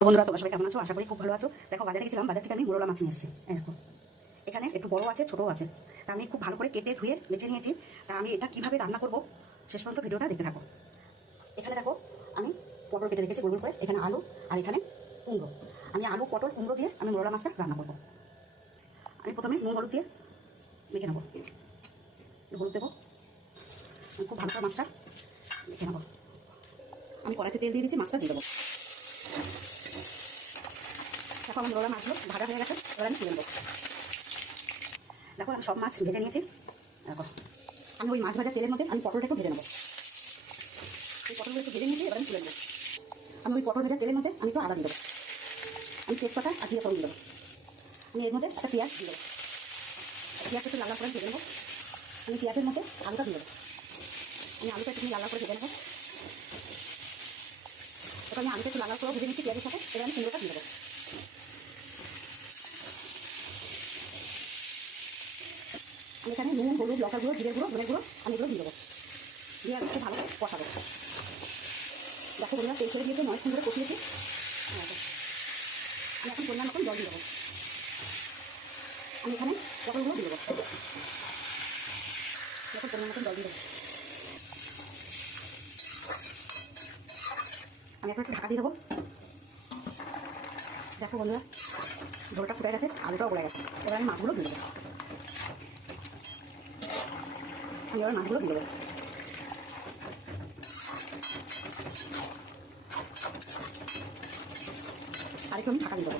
বন্ধুরা, তোমরা সবাই কেমন আছো? আশা করি খুব ভালো আছো। দেখো, বাজারে গেছিলাম, বাজার থেকে আমি মোরলা মাছ নিয়ে এসেছি। দেখো, এখানে একটু বড় আছে, ছোটও আছে। তা আমি খুব ভালো করে কেটে ধুয়ে বেছে নিয়েছি। তা আমি এটা কিভাবে রান্না করব শেষ পর্যন্ত ভিডিওটা দেখতে থাকো। এখানে দেখো, আমি পটল কেটে রেখেছি গোল গোল করে, এখানে আলু আর এখানে কুমড়ো। আমি আলু, পটল, কুমড়ো দিয়ে আমি মোরলা মাছটা রান্না করব। আমি প্রথমে নুন হলুদ দিয়ে মেখে নেবো। হলুদ দেবো, খুব ভালো করে মাছটা মেখে নেবো। আমি কড়াইতে তেল দিয়ে দিচ্ছি, মাছটা দিয়ে দেবো। দেখো, আমার মোরলা মাছগুলো ভাজা হয়ে গেছে, এবার আমি তুলে নেবো। দেখো, আমি সব মাছ ভেজে নিয়েছি। দেখো, আমি ওই মাছ ভাজা তেলের মধ্যে আমি পটলটা একটু ভেজে নেবো। ওই পটলগুলো একটু ভেজে নিয়েছি, এবার আমি তুলে নেবো। আমি ওই পটল ভাজা তেলের মধ্যে আমি একটু আদা দিয়ে দেবো। আমি তেজপাতা আর জিরে ফোড়ন দিয়ে দেবো। আমি এর মধ্যে একটা পেঁয়াজ দিয়ে দেবো। পেঁয়াজটা একটু লাল লাল করে ভেজে নেবো। আমি পেঁয়াজের মধ্যে আলুটা দিয়ে দেবো। আমি আলুটা একটু লাল লাল করে ভেজে নেবো। এবার আমি আলুটা একটু লাল লাল করে ভেজে নিচ্ছি পেঁয়াজের সাথে। এবার আমি কুমড়োটা দিয়ে দেবো। আমি এখানে নুন, হলুদ, লঙ্কার গুঁড়ো, জিরের গুঁড়ো, ধনের গুঁড়ো আমি এগুলো দিয়ে দেবো। দিয়ে আমি একটু ভালো করে কষাবো। দেখো বন্ধুরা, তেল ছেড়ে দিয়েছে, অনেকক্ষণ ধরে কষিয়েছি। আমি এখন পরিমাণ মতন জল দিয়ে দেবো। আমি এখানে পটলগুলো দিয়ে দেবো। এখন পরিমাণ মতন জল দিয়ে দেবো। আমি এখন একটু ঢাকা দিয়ে দেবো। দেখো বন্ধুরা, ঝোলটা ফুটে গেছে, আলুটাও গলে গেছে। এবার আমি মাছগুলো দিয়ে দেবো। আমি এবার মাছগুলো দিয়ে দেবো। আর একটু আমি ঢাকা দিয়ে দেবো।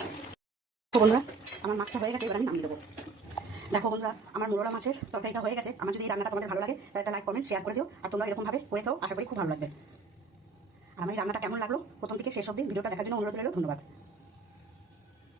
দেখো বন্ধুরা, আমার মাছটা হয়ে গেছে, এবার আমি নামিয়ে দেবো। দেখো বন্ধুরা, আমার মোরলা মাছের তরকারিটা হয়ে গেছে। আমার যদি এই রান্নাটা তোমাদের ভালো লাগে তাহলে একটা লাইক, কমেন্ট, শেয়ার করে দিও। আর তোমরা এরকমভাবে করে খাও, আশা করি খুব ভালো লাগবে। আর আমার এই রান্নাটা কেমন লাগলো প্রথম থেকে শেষ অবধি ভিডিওটা দেখার জন্য অনুরোধ রইল। ধন্যবাদ।